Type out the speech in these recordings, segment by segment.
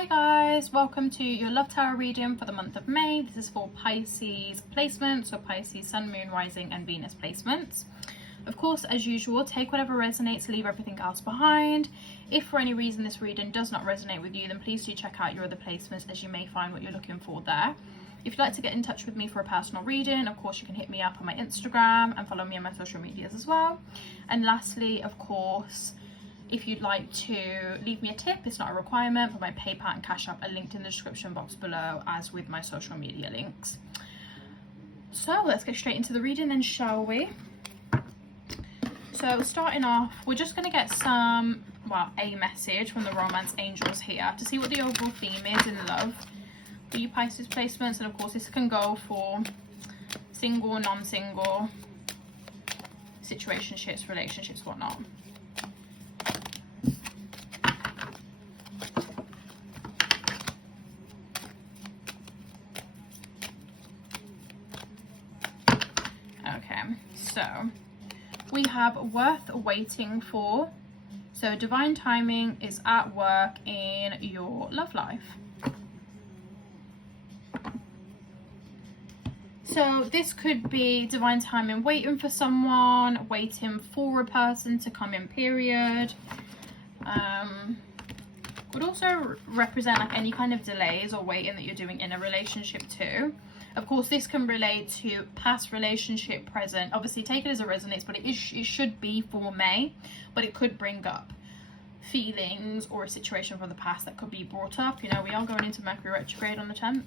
Hi guys, welcome to your Love Tarot reading for the month of May. This is for Pisces placements, or Pisces Sun, Moon, Rising and Venus placements. Of course, as usual, take whatever resonates, leave everything else behind. If for any reason this reading does not resonate with you, then please do check out your other placements, as you may find what you're looking for there. If you'd like to get in touch with me for a personal reading, of course you can hit me up on my Instagram and follow me on my social medias as well. And lastly, of course, if you'd like to leave me a tip, it's not a requirement, but my PayPal and Cash App are linked in the description box below, as with my social media links. So let's get straight into the reading then, shall we? So starting off, we're just going to get some, well, a message from the romance angels here to see what the overall theme is in love for you Pisces placements. And of course this can go for single, non-single, situationships, relationships, whatnot. Okay, so we have worth waiting for. So divine timing is at work in your love life. So this could be divine timing waiting for someone, waiting for a person to come in, period. Could also represent like any kind of delays or waiting that you're doing in a relationship too. Of course, this can relate to past relationship, present. Obviously, take it as it resonates, but it should be for May. But it could bring up feelings or a situation from the past that could be brought up. You know, we are going into Mercury retrograde on the 10th.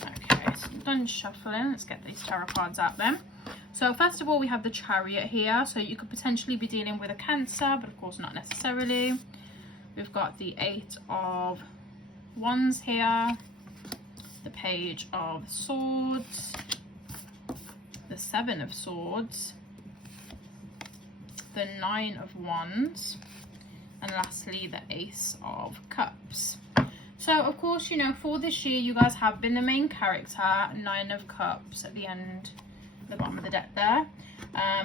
Okay, so I'm done shuffling. Let's get these tarot cards out then. So first of all, we have the Chariot here. So you could potentially be dealing with a Cancer, but of course not necessarily. We've got the 8 of Wands here, the Page of Swords, the 7 of Swords, the 9 of Wands, and lastly the Ace of Cups. So of course, you know, for this year you guys have been the main character. 9 of Cups at the end, the bottom of the deck there.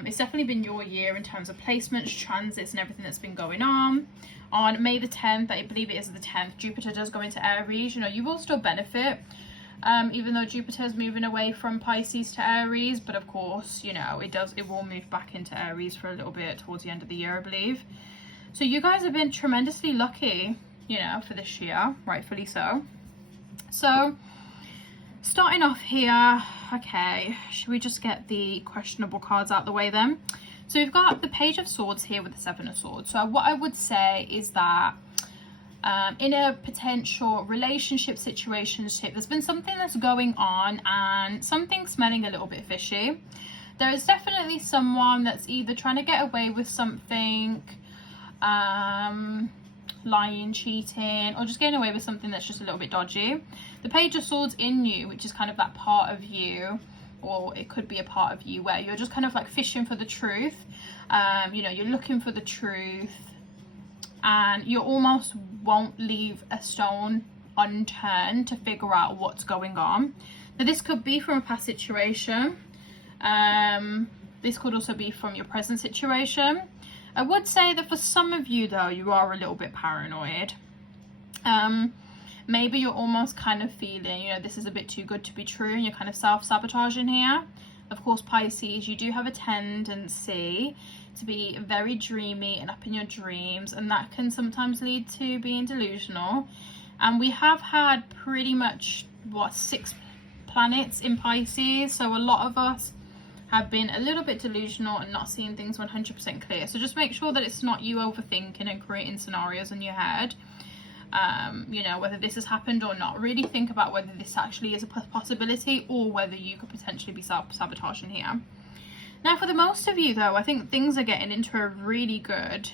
It's definitely been your year in terms of placements, transits and everything that's been going on. On May the 10th, I believe it is the 10th, Jupiter does go into Aries. You know, you will still benefit, even though Jupiter is moving away from Pisces to Aries. But of course, you know, it will move back into Aries for a little bit towards the end of the year, I believe. So you guys have been tremendously lucky, you know, for this year, rightfully so. So starting off here, okay, should we just get the questionable cards out the way then? So we've got the Page of Swords here with the 7 of Swords. So what I would say is that in a potential relationship situationship, there's been something that's going on and something smelling a little bit fishy. There is definitely someone that's either trying to get away with something, lying, cheating, or just getting away with something that's just a little bit dodgy. The Page of Swords in you, which is kind of that part of you, or it could be a part of you where you're just kind of like fishing for the truth. You know, you're looking for the truth and you almost won't leave a stone unturned to figure out what's going on. Now this could be from a past situation. This could also be from your present situation. I would say that for some of you though, you are a little bit paranoid. Maybe you're almost kind of feeling, you know, this is a bit too good to be true, and you're kind of self-sabotaging here. Of course, Pisces, you do have a tendency to be very dreamy and up in your dreams, and that can sometimes lead to being delusional. And we have had pretty much, what, 6 planets in Pisces, so a lot of us have been a little bit delusional and not seeing things 100% clear. So just make sure that it's not you overthinking and creating scenarios in your head. You know, whether this has happened or not, really think about whether this actually is a possibility or whether you could potentially be self-sabotaging here. Now for the most of you though, I think things are getting into a really good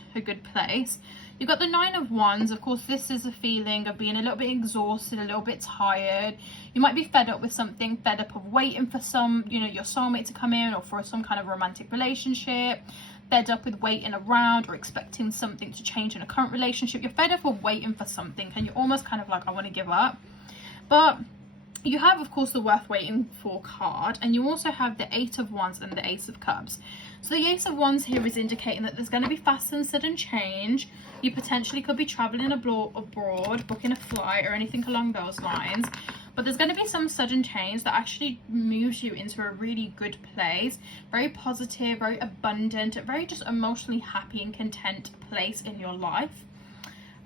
place. You've got the 9 of Wands. Of course, this is a feeling of being a little bit exhausted, a little bit tired. You might be fed up with something, fed up of waiting for you know, your soulmate to come in, or for some kind of romantic relationship. Fed up with waiting around or expecting something to change in a current relationship. You're fed up of waiting for something and you're almost kind of like, I want to give up. But You have, of course, the worth waiting for card, and you also have the 8 of Wands and the Ace of Cups. So the Ace of Wands here is indicating that there's going to be fast and sudden change. You potentially could be traveling abroad, booking a flight or anything along those lines. But there's going to be some sudden change that actually moves you into a really good place. Very positive, very abundant, very just emotionally happy and content place in your life.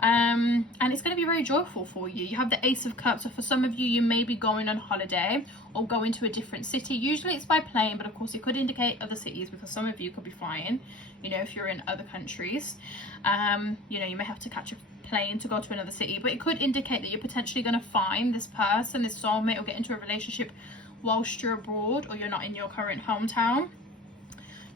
And it's going to be very joyful for you. You have the Ace of Cups, so for some of you, you may be going on holiday or going to a different city. Usually it's by plane, but of course it could indicate other cities, because some of you could be flying, you know, if you're in other countries. You know, you may have to catch a plane to go to another city, but it could indicate that you're potentially going to find this person, this soulmate, or get into a relationship whilst you're abroad or you're not in your current hometown.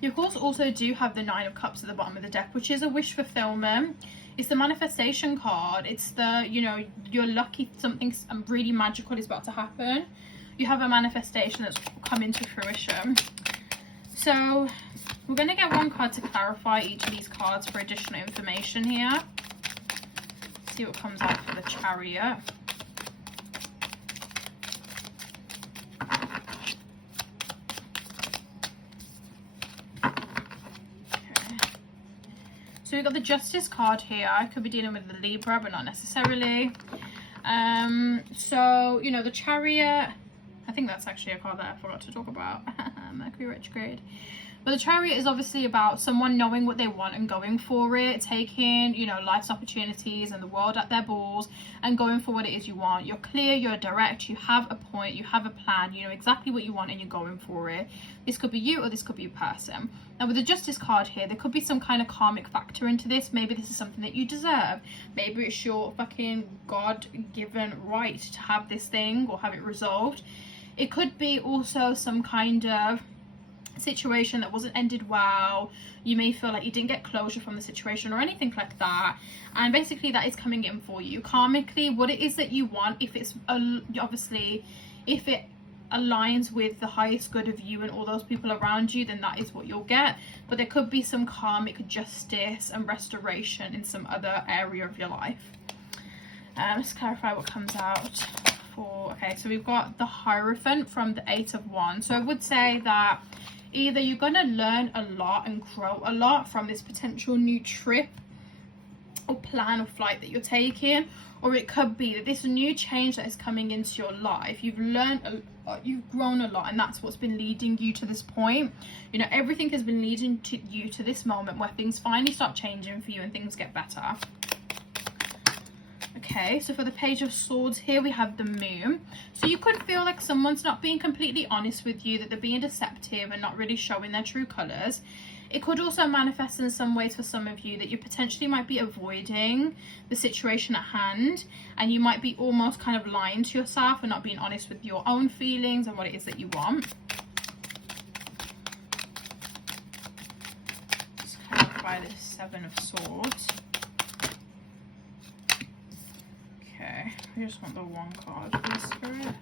You of course also do have the 9 of Cups at the bottom of the deck, which is a wish fulfillment. It's the manifestation card. It's the, you know, you're lucky something really magical is about to happen. You have a manifestation that's come into fruition. So we're going to get one card to clarify each of these cards for additional information here. See what comes out for the Chariot. So we've got the Justice card here. I could be dealing with the Libra, but not necessarily. So, you know, the Chariot, I think that's actually a card that I forgot to talk about. Mercury retrograde. But the Chariot is obviously about someone knowing what they want and going for it, taking, you know, life's opportunities and the world at their balls and going for what it is you want. You're clear, you're direct, you have a point, you have a plan, you know exactly what you want and you're going for it. This could be you or this could be a person. Now with the Justice card here, there could be some kind of karmic factor into this. Maybe this is something that you deserve. Maybe it's your fucking God-given right to have this thing or have it resolved. It could be also some kind of situation that wasn't ended well. You may feel like you didn't get closure from the situation or anything like that, and basically that is coming in for you karmically. What it is that you want, if it's obviously if it aligns with the highest good of you and all those people around you, then that is what you'll get. But there could be some karmic justice and restoration in some other area of your life. Let's clarify what comes out for. Okay, so we've got the Hierophant from the 8 of Wands. So I would say that either you're going to learn a lot and grow a lot from this potential new trip or plan or flight that you're taking, or it could be that this new change that is coming into your life, you've learned a lot, you've grown a lot, and that's what's been leading you to this point. You know, everything has been leading to you to this moment where things finally start changing for you and things get better. Okay, so for the Page of Swords here, we have the Moon. So you could feel like someone's not being completely honest with you, that they're being deceptive and not really showing their true colours. It could also manifest in some ways for some of you that you potentially might be avoiding the situation at hand, and you might be almost kind of lying to yourself and not being honest with your own feelings and what it is that you want. Let's clarify this 7 of Swords. Okay, I just want the one card for the Spirit.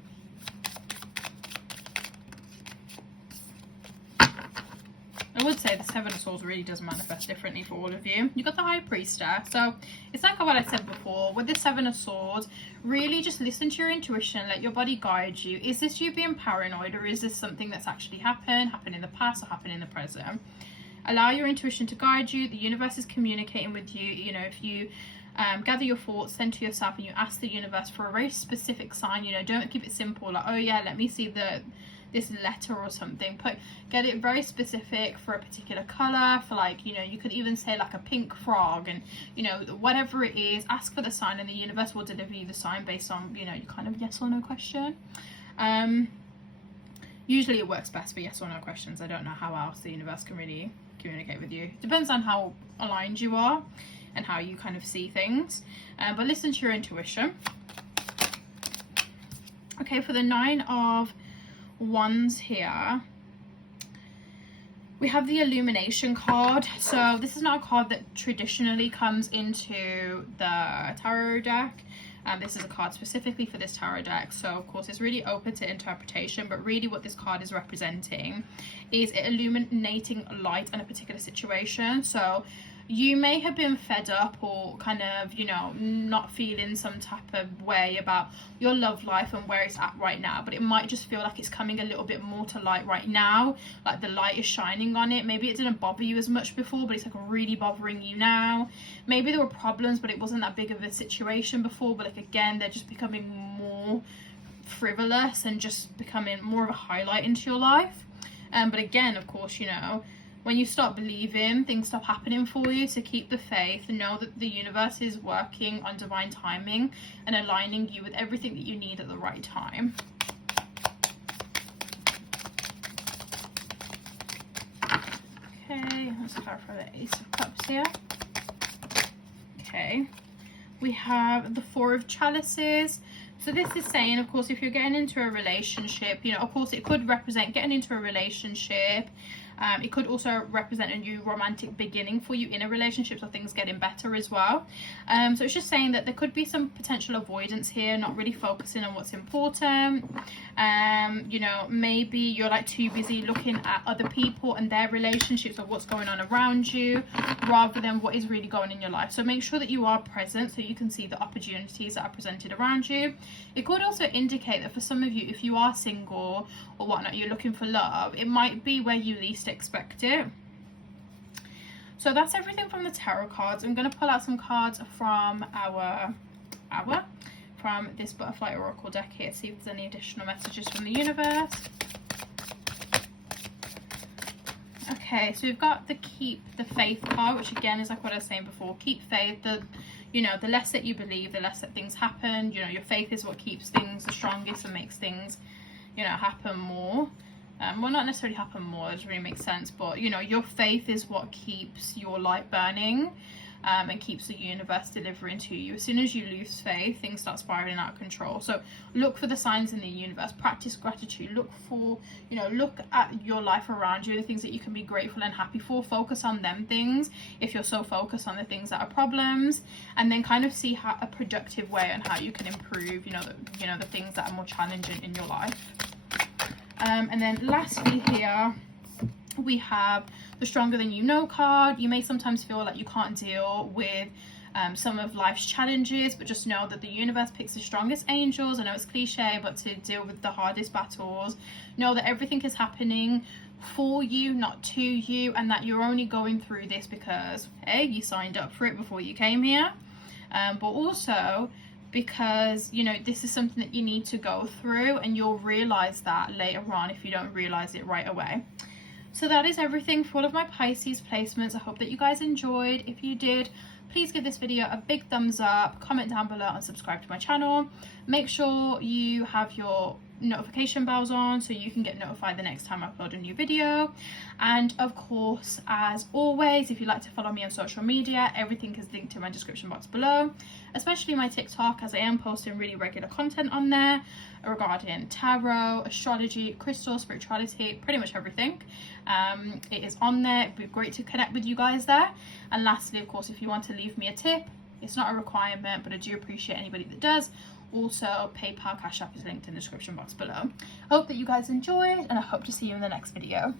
I would say the 7 of Swords really does manifest differently for all of you. You've got the High Priestess. So it's like what I said before. With the 7 of Swords, really just listen to your intuition. Let your body guide you. Is this you being paranoid, or is this something that's actually happened in the past, or happened in the present? Allow your intuition to guide you. The universe is communicating with you. You know, if you gather your thoughts, send to yourself, and you ask the universe for a very specific sign. You know, don't keep it simple, like, oh yeah, let me see this letter or something. Get it very specific for a particular color, for, like, you know, you could even say like a pink frog, and you know, whatever it is, ask for the sign and the universe will deliver you the sign based on, you know, your kind of yes or no question. Usually it works best for yes or no questions. I don't know how else the universe can really communicate with you. It depends on how aligned you are and how you kind of see things, but listen to your intuition. Okay, for the 9 of Wands here, we have the Illumination card. So this is not a card that traditionally comes into the tarot deck. This is a card specifically for this tarot deck, so of course it's really open to interpretation, but really what this card is representing is it illuminating light in a particular situation. So you may have been fed up or kind of, you know, not feeling some type of way about your love life and where it's at right now, but it might just feel like it's coming a little bit more to light right now, like the light is shining on it. Maybe it didn't bother you as much before, but it's like really bothering you now. Maybe there were problems, but it wasn't that big of a situation before, but like again, they're just becoming more frivolous and just becoming more of a highlight into your life. But again, of course, you know, when you start believing, things stop happening for you. So keep the faith and know that the universe is working on divine timing and aligning you with everything that you need at the right time. Okay, let's clarify the Ace of Cups here. Okay, we have the Four of Chalices. So this is saying, of course, if you're getting into a relationship, you know, of course, it could represent getting into a relationship. It could also represent a new romantic beginning for you in a relationship, so things getting better as well. So it's just saying that there could be some potential avoidance here, not really focusing on what's important. You know, maybe you're like too busy looking at other people and their relationships or what's going on around you rather than what is really going on in your life. So make sure that you are present so you can see the opportunities that are presented around you. It could also indicate that for some of you, if you are single or whatnot, you're looking for love, it might be where you least expect it. So that's everything from the tarot cards. I'm going to pull out some cards from from this butterfly oracle deck here, see if there's any additional messages from the universe. Okay, so we've got the keep the faith card, which again is like what I was saying before. Keep faith. You know, the less that you believe, the less that things happen. You know, your faith is what keeps things the strongest and makes things, you know, happen more. Well, not necessarily happen more, it doesn't really make sense, but you know, your faith is what keeps your light burning, and keeps the universe delivering to you. As soon as you lose faith, things start spiraling out of control. So look for the signs in the universe, practice gratitude, look for, you know, look at your life around you, the things that you can be grateful and happy for, focus on them things if you're so focused on the things that are problems, and then kind of see how a productive way on how you can improve, you know, the things that are more challenging in your life. And then lastly here we have the Stronger Than You Know card. You may sometimes feel like you can't deal with some of life's challenges, but just know that the universe picks the strongest angels. I know it's cliche, but to deal with the hardest battles, know that everything is happening for you, not to you, and that you're only going through this because, hey, you signed up for it before you came here, but also because, you know, this is something that you need to go through, and you'll realize that later on if you don't realize it right away. So that is everything for all of my Pisces placements. I hope that you guys enjoyed. If you did, please give this video a big thumbs up, comment down below and subscribe to my channel. Make sure you have your notification bells on so you can get notified the next time I upload a new video. And of course, as always, if you'd like to follow me on social media, everything is linked in my description box below, especially my TikTok, as I am posting really regular content on there regarding tarot, astrology, crystals, spirituality, pretty much everything. It is on there. It'd be great to connect with you guys there. And lastly, of course, if you want to leave me a tip, it's not a requirement, but I do appreciate anybody that does. Also, PayPal, Cash App is linked in the description box below. Hope that you guys enjoyed, and I hope to see you in the next video.